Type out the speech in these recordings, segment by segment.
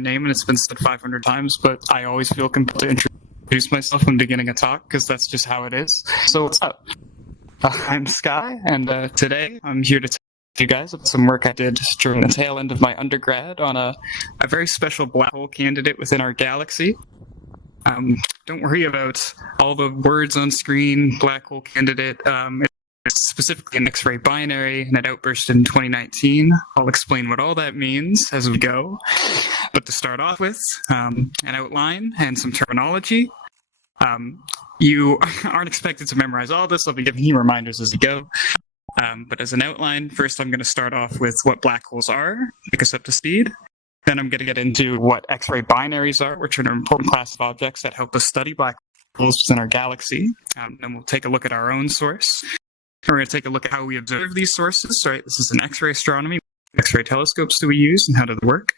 name and it's been said 500 times, but I always feel compelled to introduce myself when beginning a talk because that's just how it is. So what's up? I'm Skye, and today I'm here to tell you guys about some work I did during the tail end of my undergrad on a very special black hole candidate within our galaxy. Don't worry about all the words on screen, black hole candidate. It's specifically an X-ray binary and an outburst in 2019. I'll explain what all that means as we go. But to start off with, an outline and some terminology. You aren't expected to memorize all this. I'll be giving you reminders as we go. But as an outline, first I'm going to start off with what black holes are, take us up to speed. Then I'm going to get into what X-ray binaries are, which are an important class of objects that help us study black holes within our galaxy. Then we'll take a look at our own source. We're going to take a look at how we observe these sources. Right, this is an X-ray astronomy. X-ray telescopes do we use and how do they work?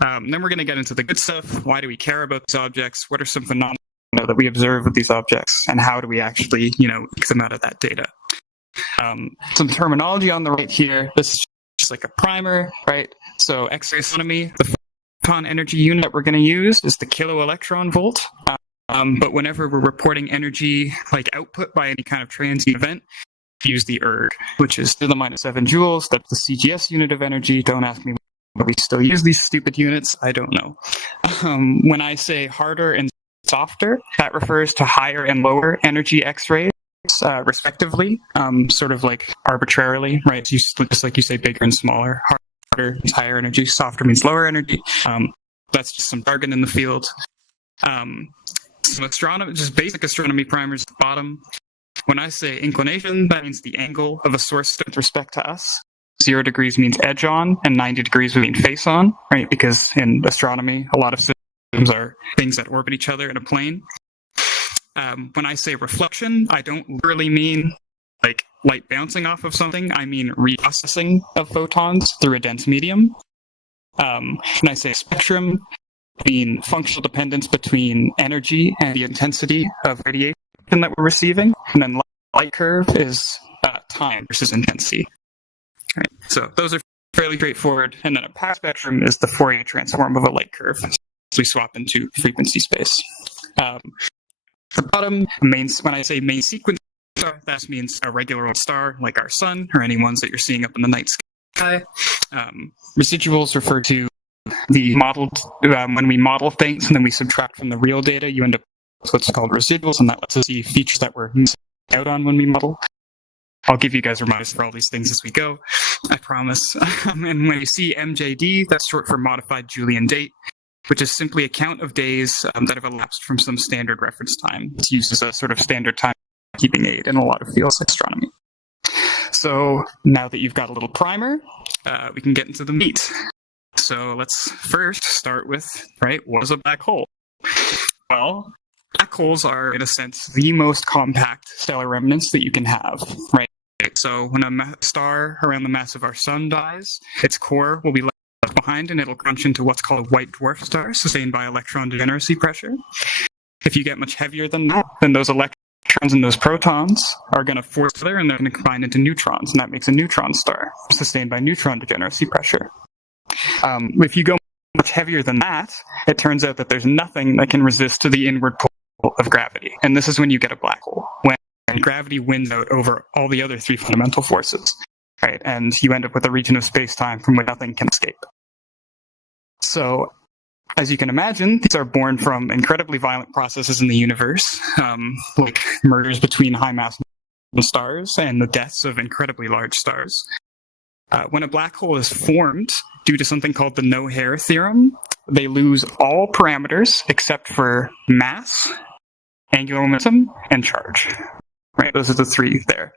Then we're going to get into the good stuff. Why do we care about these objects? What are some phenomena that we observe with these objects? And how do we actually, take them out of that data? Some terminology on the right here. This is just like a primer, right? So X-ray astronomy, the photon energy unit that we're going to use is the kilo-electron volt. But whenever we're reporting energy like output by any kind of transient event, use the erg, which is 10 to the minus 7 joules. That's the CGS unit of energy. Don't ask me why we still use these stupid units. I don't know. When I say harder and softer, that refers to higher and lower energy X-rays, respectively, sort of like arbitrarily, right? Just like you say bigger and smaller. Harder means higher energy, softer means lower energy. That's just some jargon in the field. Some astronomy, just basic astronomy primers at the bottom. When I say inclination, that means the angle of a source with respect to us. 0 degrees means edge on, and 90 degrees would mean face on, right? Because in astronomy, a lot of systems are things that orbit each other in a plane. When I say reflection, I don't literally mean like light bouncing off of something. I mean reprocessing of photons through a dense medium. When I say spectrum, I mean functional dependence between energy and the intensity of radiation that we're receiving. And then light curve is time versus intensity. Right. So those are fairly straightforward. And then a path spectrum is the Fourier transform of a light curve. So we swap into frequency space. The bottom, when I say main sequence star, that means a regular old star like our sun or any ones that you're seeing up in the night sky. Residuals refer to the modeled, when we model things and then we subtract from the real data, you end up with what's called residuals, and that lets us see features that we're missing out on when we model. I'll give you guys reminders for all these things as we go, I promise. And when you see MJD, that's short for modified Julian date, which is simply a count of days that have elapsed from some standard reference time. It's used as a sort of standard time-keeping aid in a lot of fields like astronomy. So now that you've got a little primer, we can get into the meat. So let's first start with, right, what is a black hole? Well, black holes are, in a sense, the most compact stellar remnants that you can have, right? So when a star around the mass of our sun dies, its core will be left behind and it'll crunch into what's called white dwarf stars, sustained by electron degeneracy pressure. If you get much heavier than that, then those electrons and those protons are going to force together and they're going to combine into neutrons, and that makes a neutron star, sustained by neutron degeneracy pressure. If you go much heavier than that, it turns out that there's nothing that can resist to the inward pull of gravity. And this is when you get a black hole, when gravity wins out over all the other three fundamental forces, right? And you end up with a region of space-time from which nothing can escape. So, as you can imagine, these are born from incredibly violent processes in the universe, like mergers between high-mass stars and the deaths of incredibly large stars. When a black hole is formed due to something called the no-hair theorem, they lose all parameters except for mass, angular momentum, and charge. Right, those are the three there.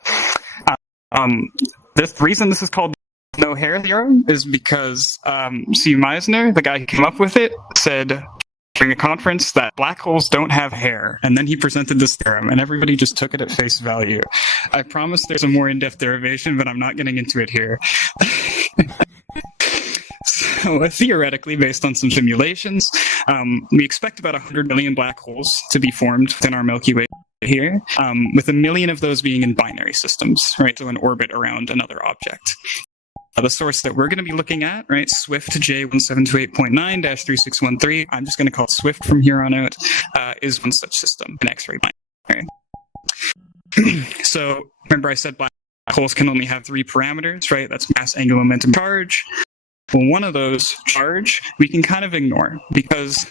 The reason this is called no-hair theorem is because C. Meissner, the guy who came up with it, said during a conference that black holes don't have hair, and then he presented this theorem, and everybody just took it at face value. I promise there's a more in-depth derivation, but I'm not getting into it here. So theoretically, based on some simulations, we expect about 100 million black holes to be formed within our Milky Way here, with 1 million of those being in binary systems, right? So in orbit around another object. the source that we're going to be looking at, right, Swift J1728.9-3613, I'm just going to call it Swift from here on out, is one such system, an X-ray binary. So remember I said black holes can only have three parameters, right? That's mass, angular momentum, charge. Well, one of those, charge, we can kind of ignore because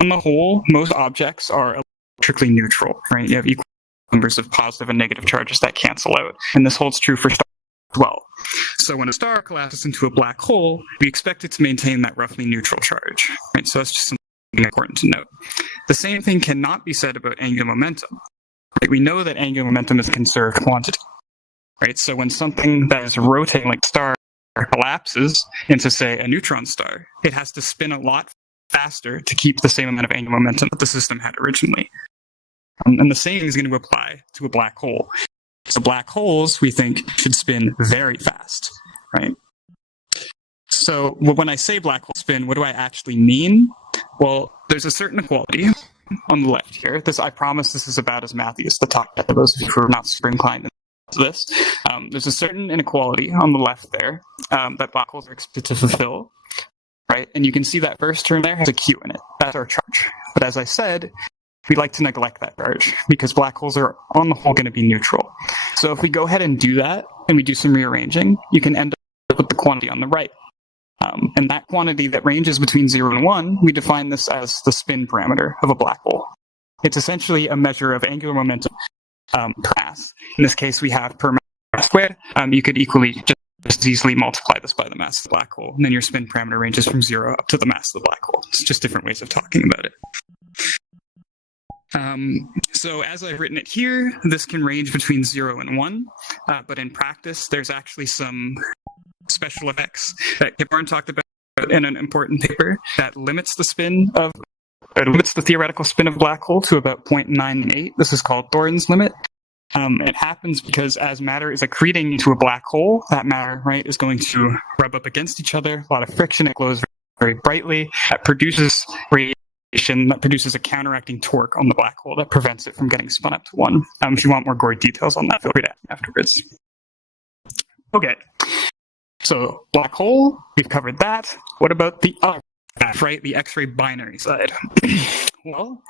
on the whole, most objects are electrically neutral, right? You have equal numbers of positive and negative charges that cancel out. And this holds true for stars as well. So when a star collapses into a black hole, we expect it to maintain that roughly neutral charge, right? So that's just something important to note. The same thing cannot be said about angular momentum. Right? We know that angular momentum is a conserved quantity, right? So when something that is rotating like a star collapses into, say, a neutron star, it has to spin a lot faster to keep the same amount of angular momentum that the system had originally. And the same is going to apply to a black hole. So black holes, we think, should spin very fast, right? So when I say black hole spin, what do I actually mean? Well, there's a certain equality on the left here. I promise this is about as mathy as the talk for those of you who are not super inclined to this. There's a certain inequality on the left there that black holes are expected to fulfill, right? And you can see that first term there has a Q in it. That's our charge. But as I said, we like to neglect that charge because black holes are on the whole going to be neutral. So if we go ahead and do that and we do some rearranging, you can end up with the quantity on the right. And that quantity that ranges between 0 and 1, we define this as the spin parameter of a black hole. It's essentially a measure of angular momentum per mass. In this case, we have per mass squared. You could equally just easily multiply this by the mass of the black hole, and then your spin parameter ranges from 0 up to the mass of the black hole. It's just different ways of talking about it. So as I've written it here, this can range between 0 and 1, but in practice, there's actually some special effects that Kip Barn talked about in an important paper that limits the theoretical spin of a black hole to about 0.98. This is called Thornton's limit. It happens because as matter is accreting into a black hole, that matter, right, is going to rub up against each other, a lot of friction, it glows very brightly, that produces radiation, that produces a counteracting torque on the black hole that prevents it from getting spun up to 1. If you want more gory details on that, feel free to ask me afterwards. Okay. So black hole, we've covered that. What about the other half, right? The X-ray binary side. Well,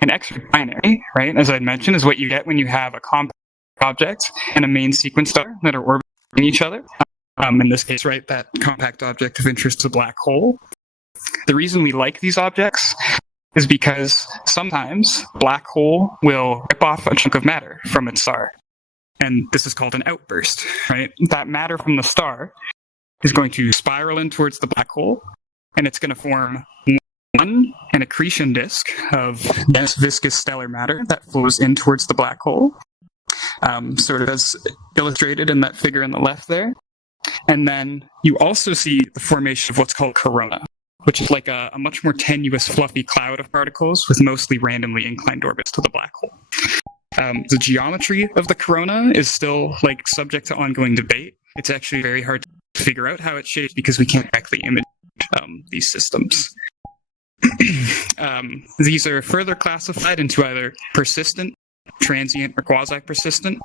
an X-ray binary, right, as I mentioned, is what you get when you have a compact object and a main sequence star that are orbiting each other. In this case, right, that compact object of interest is a black hole. The reason we like these objects is because sometimes a black hole will rip off a chunk of matter from its star. And this is called an outburst, right? That matter from the star is going to spiral in towards the black hole, and it's going to form an accretion disk of dense viscous stellar matter that flows in towards the black hole, sort of as illustrated in that figure on the left there. And then you also see the formation of what's called corona, which is like a much more tenuous, fluffy cloud of particles with mostly randomly inclined orbits to the black hole. The geometry of the corona is still subject to ongoing debate. It's actually very hard to figure out how it's shaped because we can't directly image these systems. These are further classified into either persistent, transient, or quasi-persistent.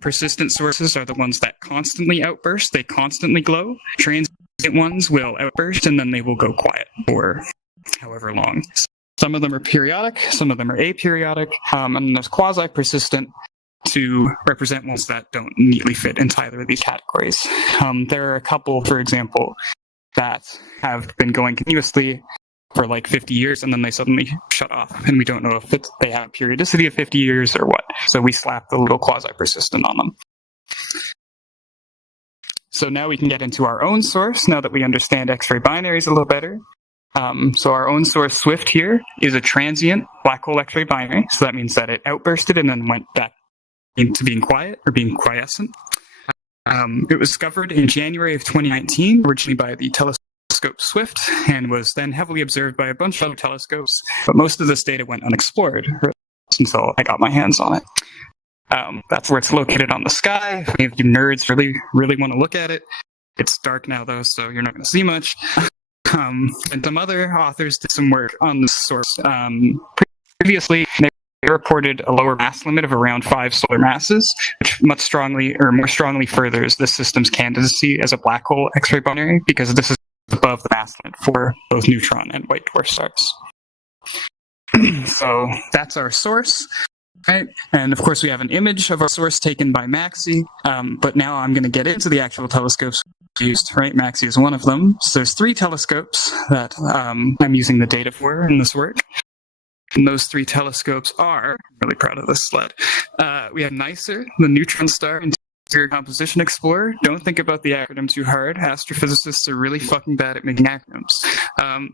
Persistent sources are the ones that constantly outburst, they constantly glow. Transient ones will outburst and then they will go quiet for however long. Some of them are periodic, some of them are aperiodic, and then there's quasi-persistent to represent ones that don't neatly fit into either of these categories. There are a couple, for example, that have been going continuously for 50 years and then they suddenly shut off, and we don't know if they have a periodicity of 50 years or what. So we slap the little quasi-persistent on them. So now we can get into our own source, now that we understand X-ray binaries a little better. So our own source, Swift, here is a transient black hole X-ray binary. So that means that it outbursted and then went back into being quiet or being quiescent. It was discovered in January of 2019, originally by the telescope Swift, and was then heavily observed by a bunch of other telescopes. But most of this data went unexplored until I got my hands on it. That's where it's located on the sky. If any of you nerds really want to look at it. It's dark now, though, so you're not going to see much. And some other authors did some work on this source. Previously, they reported a lower mass limit of around 5 solar masses, which more strongly furthers the system's candidacy as a black hole X-ray binary, because this is above the mass limit for both neutron and white dwarf stars. So that's our source, right? And of course we have an image of our source taken by MAXI, but now I'm going to get into the actual telescopes used, right? MAXI is one of them. So there's 3 telescopes that I'm using the data for in this work. And those 3 telescopes are, I'm really proud of this slide. We have NICER, the Neutron Star Interior Composition Explorer. Don't think about the acronym too hard. Astrophysicists are really fucking bad at making acronyms.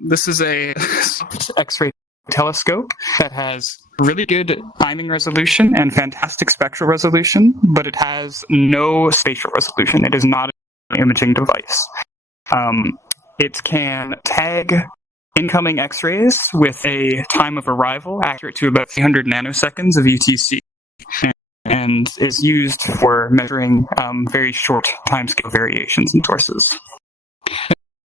This is a soft X-ray telescope that has really good timing resolution and fantastic spectral resolution, but it has no spatial resolution. It is not an imaging device. It can tag incoming X-rays with a time of arrival accurate to about 300 nanoseconds of UTC, and is used for measuring very short timescale variations in sources.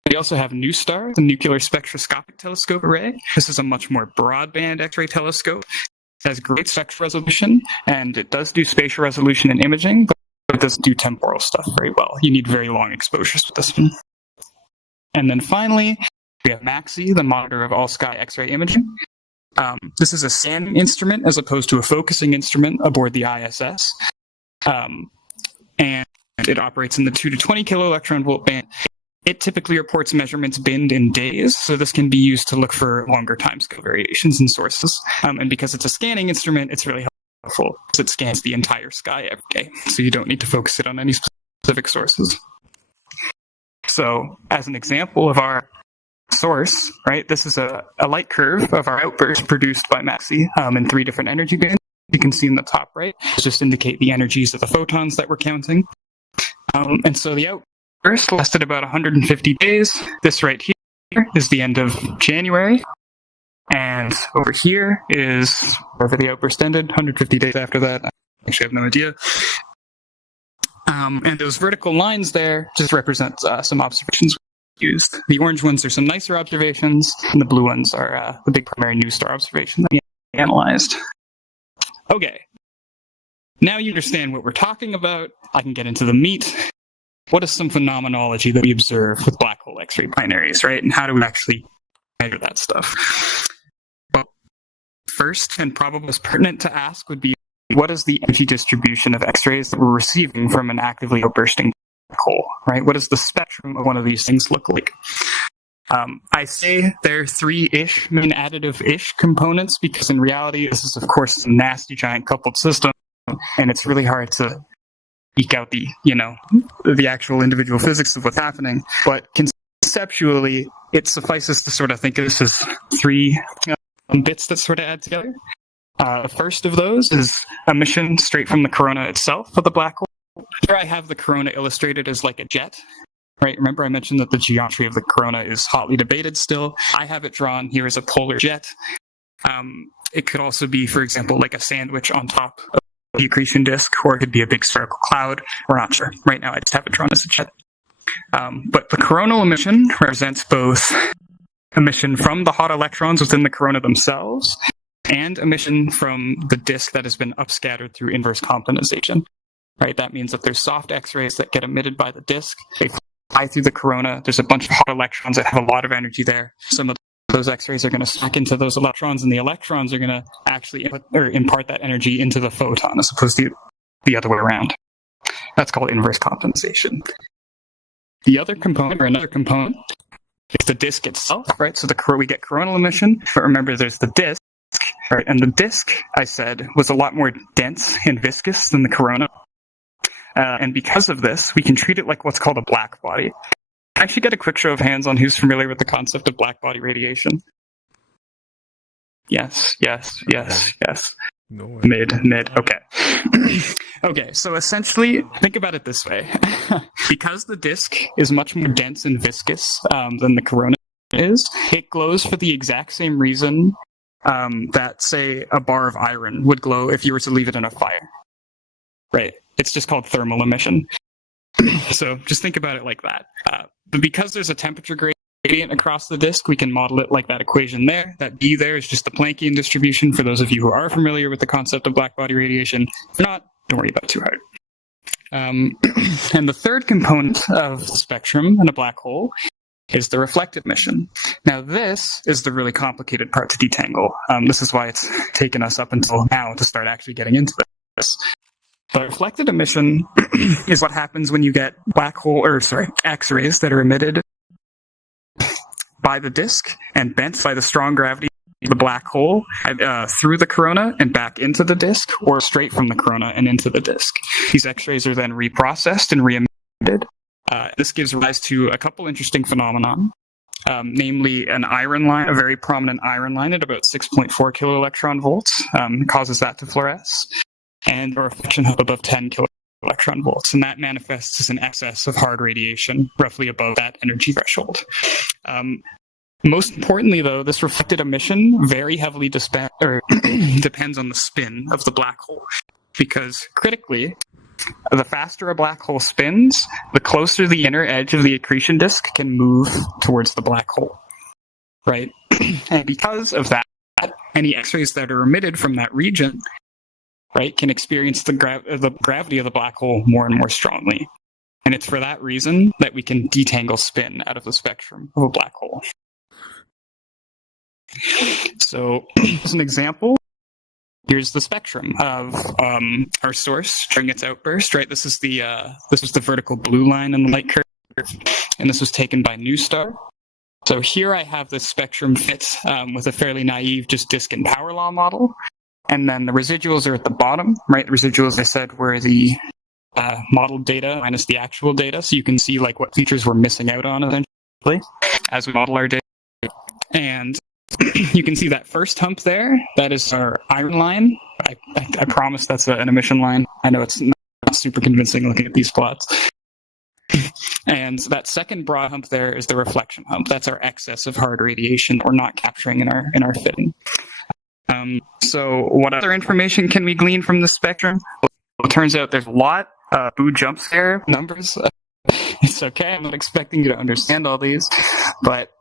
We also have NuSTAR, the Nuclear Spectroscopic Telescope Array. This is a much more broadband X-ray telescope. It has great spectral resolution, and it does do spatial resolution and imaging, but it doesn't do temporal stuff very well. You need very long exposures with this one. And then finally, we have MAXI, the monitor of all Skye X-ray imaging. This is a scanning instrument as opposed to a focusing instrument aboard the ISS. And it operates in the 2 to 20 kiloelectron volt band. It typically reports measurements binned in days, so this can be used to look for longer timescale variations in sources. And because it's a scanning instrument, it's really helpful because it scans the entire sky every day, so you don't need to focus it on any specific sources. So, as an example of our source, right, this is a light curve of our outburst produced by MAXI in 3 different energy bands. You can see in the top right, just indicate the energies of the photons that we're counting. And so the outburst lasted about 150 days. This right here is the end of January. And over here is wherever the outburst ended, 150 days after that. I actually have no idea. And those vertical lines there just represent some observations used. The orange ones are some nicer observations, and the blue ones are the big primary NuSTAR observation that we analyzed. Okay. Now you understand what we're talking about. I can get into the meat. What is some phenomenology that we observe with black hole X-ray binaries, right? And how do we actually measure that stuff? Well, first, and probably most pertinent to ask would be, what is the energy distribution of X-rays that we're receiving from an actively outbursting black hole, right? What does the spectrum of one of these things look like? I say there are 3-ish, main additive-ish components, because in reality, this is, of course, a nasty giant coupled system, and it's really hard to eke out the actual individual physics of what's happening. But conceptually, it suffices to sort of think of this as 3 bits that sort of add together. The first of those is emission straight from the corona itself of the black hole. Here I have the corona illustrated as like a jet. Right, remember I mentioned that the geometry of the corona is hotly debated still. I have it drawn here as a polar jet. It could also be, for example, like a sandwich on top of the accretion disk, or it could be a big spherical cloud. We're not sure. Right now I just have it drawn as a jet. But the coronal emission represents both emission from the hot electrons within the corona themselves and emission from the disk that has been upscattered through inverse compensation. Right, that means that there's soft X-rays that get emitted by the disk. They fly through the corona. There's a bunch of hot electrons that have a lot of energy there. Some of those X-rays are going to stack into those electrons, and the electrons are going to actually impart that energy into the photon as opposed to the other way around. That's called inverse compensation. The other component, or another component, is the disk itself, right? So we get coronal emission, but remember there's the disk, right? And the disk, I said, was a lot more dense and viscous than the corona. And because of this, we can treat it like what's called a black body. Actually, get a quick show of hands on who's familiar with the concept of black body radiation. Yes. No way. Mid. Okay. Okay, so essentially, think about it this way. Because the disk is much more dense and viscous than the corona is, it glows for the exact same reason that, say, a bar of iron would glow if you were to leave it in a fire. Right. It's just called thermal emission. So just think about it like that. But because there's a temperature gradient gradient across the disk, we can model it like that equation there. That B there is just the Planckian distribution for those of you who are familiar with the concept of black body radiation. If not, don't worry about it too hard. And the third component of the spectrum in a black hole is the reflected emission. Now, this is the really complicated part to detangle. This is why it's taken us up until now to start actually getting into this. But reflected emission is what happens when you get X-rays that are emitted by the disk and bent by the strong gravity of the black hole through the corona and back into the disk, or straight from the corona and into the disk. These X-rays are then reprocessed and re-emitted. This gives rise to a couple interesting phenomena, namely an iron line, a very prominent iron line at about 6.4 kiloelectron volts, causes that to fluoresce, and a reflection hub above 10 kiloelectron volts, and that manifests as an excess of hard radiation, roughly above that energy threshold. Most importantly, though, this reflected emission very heavily depends on the spin of the black hole, because critically, the faster a black hole spins, the closer the inner edge of the accretion disk can move towards the black hole, right? And because of that, any X-rays that are emitted from that region, right, can experience the gravity of the black hole more and more strongly. And it's for that reason that we can detangle spin out of the spectrum of a black hole. So, as an example, here's the spectrum of our source during its outburst. Right, this is the vertical blue line in the light curve, and this was taken by NuStar. So here I have this spectrum fit with a fairly naive just disk and power law model, and then the residuals are at the bottom. Right, the residuals, I said, were the modeled data minus the actual data, so you can see like what features we're missing out on eventually as we model our data. And you can see that first hump there. That is our iron line. I promise that's an emission line. I know it's not super convincing looking at these plots. And that second broad hump there is the reflection hump. That's our excess of hard radiation we're not capturing in our fitting. So what other information can we glean from the spectrum? Well, it turns out there's a lot. Boo jump scare numbers. It's okay. I'm not expecting you to understand all these, but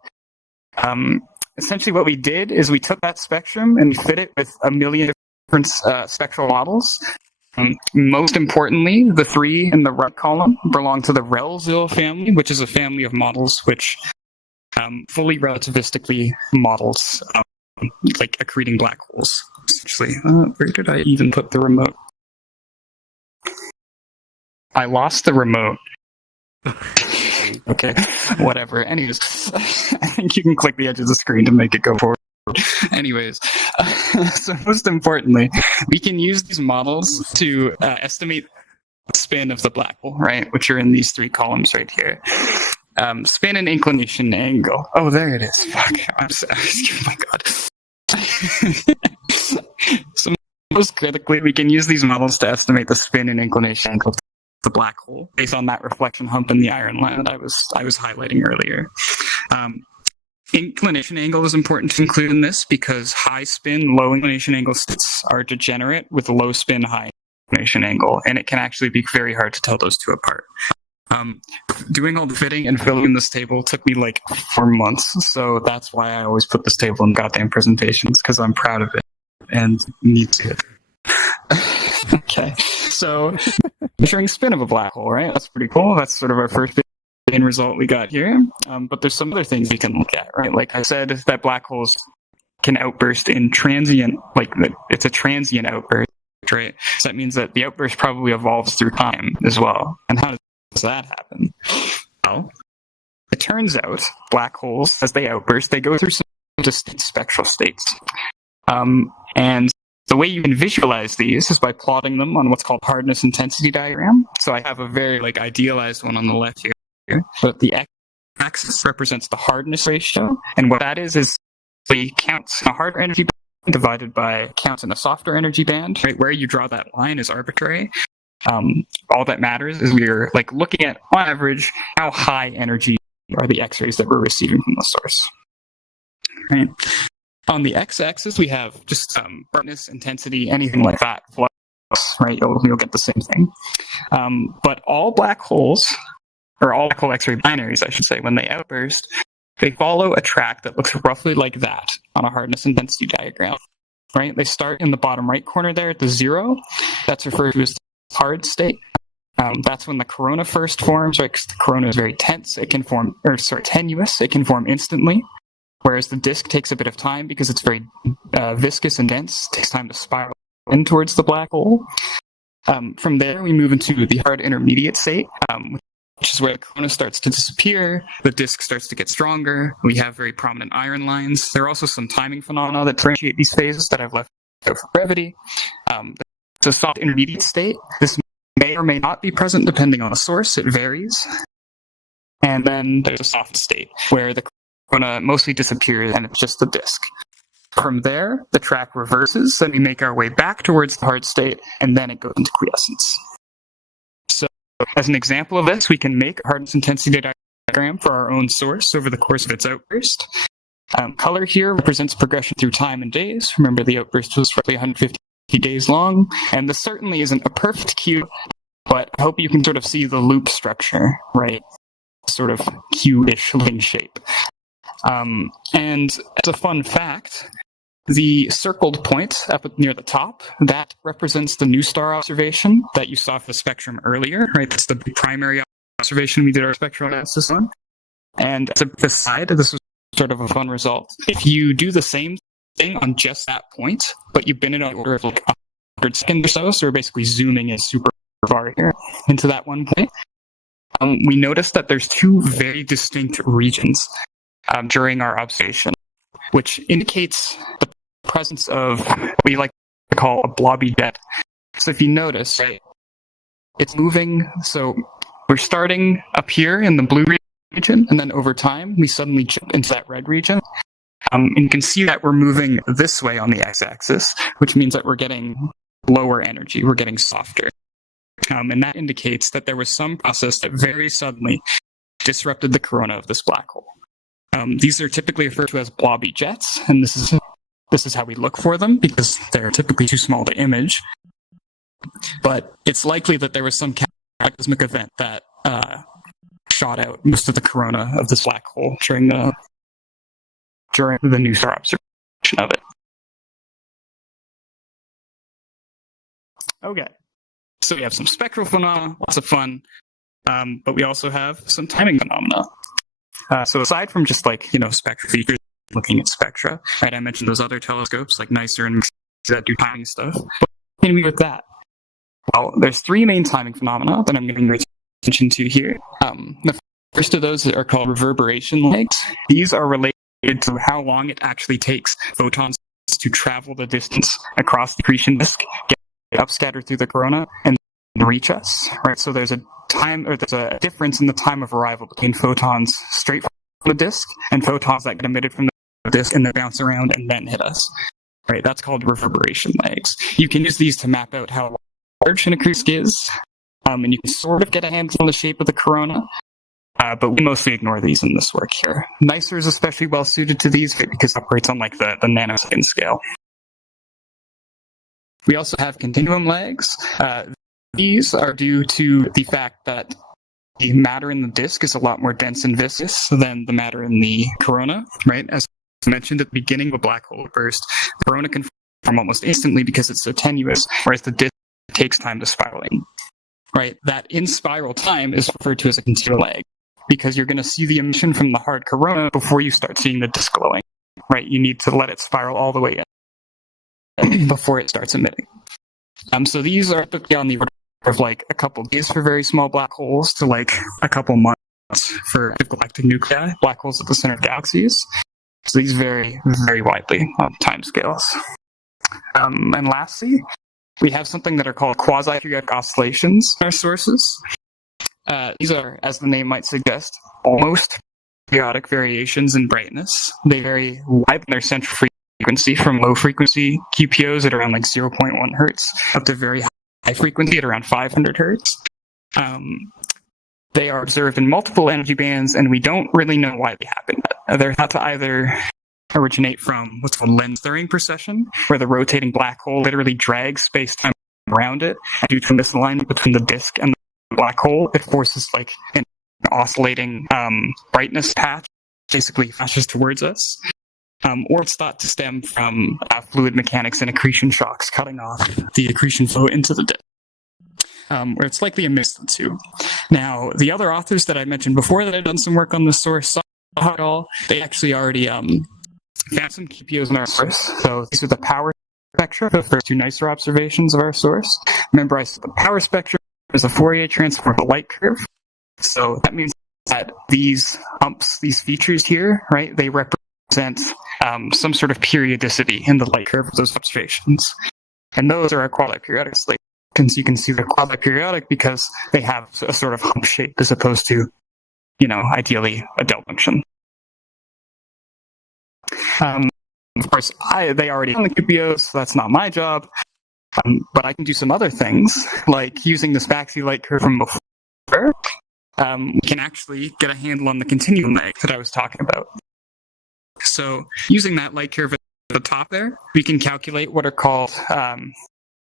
essentially what we did is we took that spectrum and fit it with a million different spectral models. Most importantly, the three in the right column belong to the Relzil family, which is a family of models which fully relativistically models like accreting black holes. Essentially, where did I even put the remote? I lost the remote. Okay, whatever. Anyways, I think you can click the edge of the screen to make it go forward. Anyways, so most importantly, we can use these models to estimate the spin of the black hole, right? Which are in these three columns right here. Spin and inclination angle. Oh, there it is. Fuck. I'm sorry. Oh my god. So most critically, we can use these models to estimate the spin and inclination angle of the black hole based on that reflection hump in the iron line that I was highlighting earlier. Inclination angle is important to include in this because high spin, low inclination angle states are degenerate with low spin, high inclination angle, and it can actually be very hard to tell those two apart. Doing all the fitting and filling in this table took me like 4 months, so that's why I always put this table in goddamn presentations, because I'm proud of it and need to. Okay, so measuring spin of a black hole, right? That's pretty cool. That's sort of our first main result we got here. But there's some other things we can look at, right? Like I said, that black holes can outburst in transient, like it's a transient outburst, right? So that means that the outburst probably evolves through time as well. And how does that happen? Well, it turns out black holes, as they outburst, they go through some distinct spectral states. And the way you can visualize these is by plotting them on what's called hardness intensity diagram. So I have a very idealized one on the left here, but the x-axis represents the hardness ratio, and what that is the counts a harder energy band divided by counts in a softer energy band. Right, where you draw that line is arbitrary. All that matters is we're looking at, on average, how high energy are the X-rays that we're receiving from the source. Right. On the x-axis, we have just brightness, intensity, anything like that. Flux, right? You'll get the same thing. But all black holes, or all black hole X-ray binaries, I should say, when they outburst, they follow a track that looks roughly like that on a hardness and density diagram. Right? They start in the bottom right corner there at the 0. That's referred to as the hard state. That's when the corona first forms, right? Because the corona is very tense. It can form, tenuous. It can form instantly. Whereas the disk takes a bit of time because it's very viscous and dense. It takes time to spiral in towards the black hole. From there, we move into the hard intermediate state, which is where the corona starts to disappear, the disk starts to get stronger, we have very prominent iron lines. There are also some timing phenomena that differentiate these phases that I've left out for brevity. It's a soft intermediate state. This may or may not be present depending on the source, it varies. And then there's a soft state, where the corona mostly disappears and it's just the disk. From there, the track reverses, and we make our way back towards the hard state, and then it goes into quiescence. As an example of this, we can make a hardness intensity diagram for our own source over the course of its outburst. Color here represents progression through time and days. Remember, the outburst was roughly 150 days long, and this certainly isn't a perfect cube, but I hope you can sort of see the loop structure, right? Sort of cube-ish looking shape. And as a fun fact, the circled point up near the top, that represents the new star observation that you saw for the spectrum earlier, right? That's the primary observation we did our spectral analysis on. And as a aside, this was sort of a fun result. If you do the same thing on just that point, but you bin it on the order of like 100 seconds or so, so we're basically zooming in super far here into that one point, we noticed that there's two very distinct regions during our observation, which indicates the presence of what we like to call a blobby jet. So if you notice, right, it's moving. So we're starting up here in the blue region, and then over time, we suddenly jump into that red region. And you can see that we're moving this way on the x-axis, which means that we're getting lower energy, we're getting softer. And that indicates that there was some process that very suddenly disrupted the corona of this black hole. These are typically referred to as blobby jets, and this is how we look for them, because they're typically too small to image. But it's likely that there was some cataclysmic event that shot out most of the corona of this black hole during the new star observation of it. Okay, so we have some spectral phenomena, lots of fun, but we also have some timing phenomena. So aside from just like, spectral features, looking at spectra, right? I mentioned those other telescopes like NICER and that do timing stuff. What can we do with that? Well, there's three main timing phenomena that I'm giving your attention to here. The first of those are called reverberation lags. These are related to how long it actually takes photons to travel the distance across the accretion disk, get upscattered through the corona, and reach us. Right? So there's a difference in the time of arrival between photons straight from the disk and photons that get emitted from the disk and then bounce around and then hit us. Right? That's called reverberation lags. You can use these to map out how large an accretion is, and you can sort of get a handle on the shape of the corona, but we mostly ignore these in this work here. NICER is especially well suited to these because it operates on like the nanosecond scale. We also have continuum lags. These are due to the fact that the matter in the disk is a lot more dense and viscous than the matter in the corona, right? As mentioned at the beginning of a black hole burst, the corona can form almost instantly because it's so tenuous, whereas the disk takes time to spiral in, right? That in-spiral time is referred to as a continuum lag, because you're going to see the emission from the hard corona before you start seeing the disk glowing, right? You need to let it spiral all the way in before it starts emitting. So these are typically on the order of like a couple days for very small black holes to like a couple months for galactic nuclei, black holes at the center of galaxies. So these vary very widely on timescales. And lastly, we have something that are called quasi-periodic oscillations in our sources. These are, as the name might suggest, almost periodic variations in brightness. They vary widely in their central frequency from low frequency QPOs at around like 0.1 hertz up to very high frequency at around 500 hertz. They are observed in multiple energy bands, and we don't really know why they happen. They're thought to either originate from what's called lens stirring precession, where the rotating black hole literally drags space-time around it, and due to a misalignment between the disk and the black hole, it forces like an oscillating brightness path basically flashes towards us. Or it's thought to stem from fluid mechanics and accretion shocks cutting off the accretion flow into the disk. Or it's likely a mix of the two. Now, the other authors that I mentioned before that had done some work on this source saw it all. They actually already found some QPOs in our source. So these are the power spectra, the first two nicer observations of our source. Remember, I said the power spectrum is a Fourier transform of a light curve. So that means that these humps, these features here, right, they represent some sort of periodicity in the light curve of those observations. And those are our quasi-periodic observations. You can see they're quasi-periodic because they have a sort of hump shape as opposed to, ideally a delta function. Of course, they already own the QPOs, so that's not my job. But I can do some other things, like using this Baxi light curve from before. We can actually get a handle on the continuum lag that I was talking about. So using that light curve at the top there, we can calculate what are called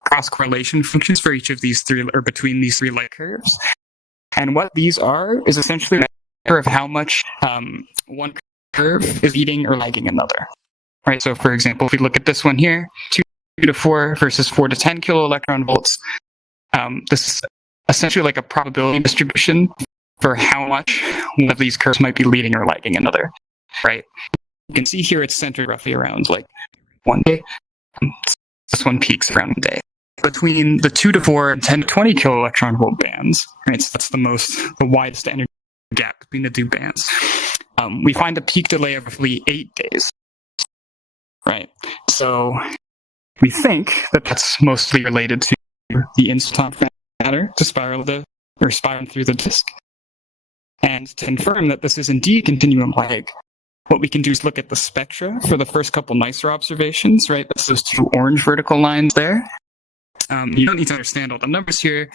cross-correlation functions for each of these three, or between these three light curves. And what these are is essentially a measure of how much one curve is leading or lagging another. Right. So, for example, if we look at this one here, 2 to 4 versus 4 to 10 kilo electron volts, this is essentially like a probability distribution for how much one of these curves might be leading or lagging another. Right. You can see here it's centered roughly around like 1 day. This one peaks around 1 day. Between the 2 to 4 and 10 to 20 kilo electron volt bands, right? So that's the widest energy gap between the two bands. We find a peak delay of roughly 8 days. Right. So we think that that's mostly related to the instantonic matter to spiral through the disk. And to confirm that this is indeed continuum lag, what we can do is look at the spectra for the first couple nicer observations, right? That's those two orange vertical lines there. You don't need to understand all the numbers here.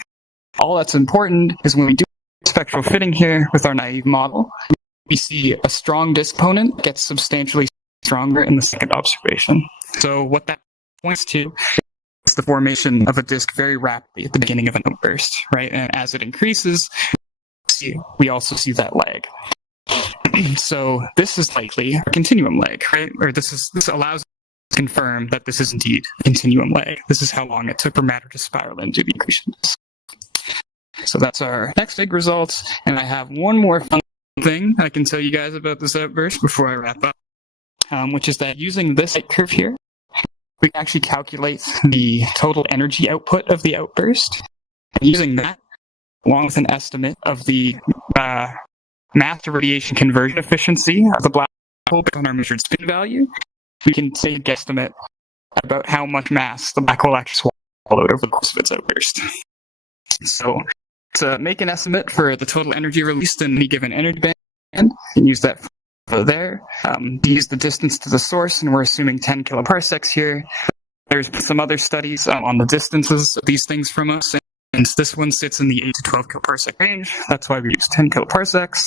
All that's important is when we do spectral fitting here with our naive model, we see a strong disk component gets substantially stronger in the second observation. So what that points to is the formation of a disk very rapidly at the beginning of an outburst, right? And as it increases, we also see that lag. So this is likely a continuum lag, right? Or this allows us to confirm that this is indeed a continuum lag. This is how long it took for matter to spiral into the accretion disk. So that's our next big results. And I have one more fun thing I can tell you guys about this outburst before I wrap up. Which is that using this light curve here, we can actually calculate the total energy output of the outburst. And using that, along with an estimate of the mass to radiation conversion efficiency of the black hole based on our measured spin value, we can say a guesstimate about how much mass the black hole actually swallowed over the course of its outburst. So to make an estimate for the total energy released in any given energy band, you can use that there. Use the distance to the source, and we're assuming 10 kiloparsecs here. There's some other studies on the distances of these things from us, and this one sits in the 8 to 12 kiloparsec range. That's why we use 10 kiloparsecs.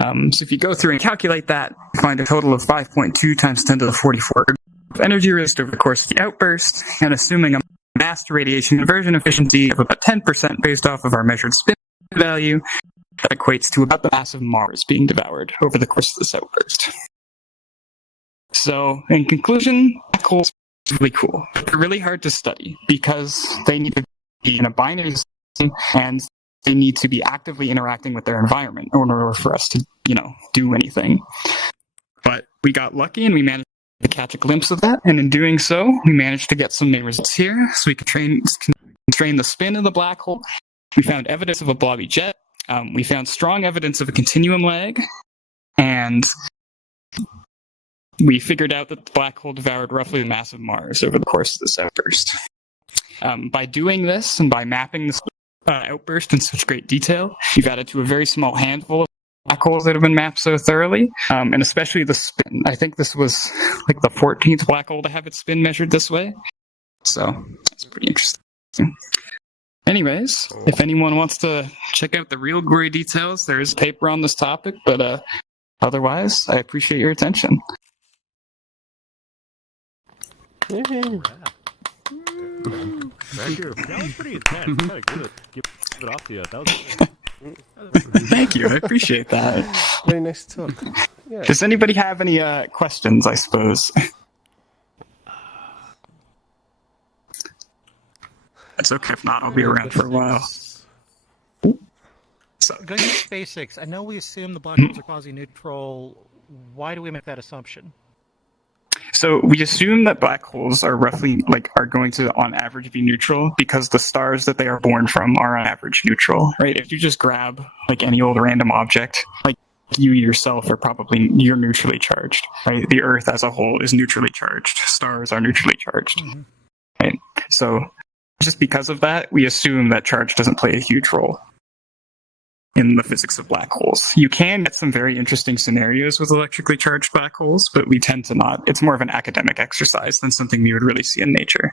So if you go through and calculate that, you find a total of 5.2 times 10 to the 44 of energy released over the course of the outburst, and assuming a mass to radiation conversion efficiency of about 10% based off of our measured spin value, that equates to about the mass of Mars being devoured over the course of this outburst. So, in conclusion, black holes are really cool. They're really hard to study because they need to be in a binary system and they need to be actively interacting with their environment in order for us to, do anything. But we got lucky and we managed to catch a glimpse of that, and in doing so, we managed to get some main results here. So we could constrain the spin of the black hole. We found evidence of a blobby jet. We found strong evidence of a continuum lag, and we figured out that the black hole devoured roughly the mass of Mars over the course of this outburst. By doing this and by mapping this outburst in such great detail, we've added to a very small handful of black holes that have been mapped so thoroughly, and especially the spin. I think this was like the 14th black hole to have its spin measured this way, so that's pretty interesting. Anyways, if anyone wants to check out the real gory details, there is a paper on this topic, but otherwise, I appreciate your attention. Thank you. That was pretty intense. Kind of good. Give it off to you. That was Thank you. I appreciate that. Very nice talk. Yeah. Does anybody have any questions, I suppose? That's okay. If not, I'll be around for a while. So, Going back to basics, I know we assume the black holes are quasi-neutral. Why do we make that assumption? So we assume that black holes are roughly are going to on average be neutral because the stars that they are born from are on average neutral, right? If you just grab any old random object, you yourself you're neutrally charged, right? The Earth as a whole is neutrally charged. Stars are neutrally charged, right? So just because of that, we assume that charge doesn't play a huge role in the physics of black holes. You can get some very interesting scenarios with electrically charged black holes, but we tend to not. It's more of an academic exercise than something we would really see in nature.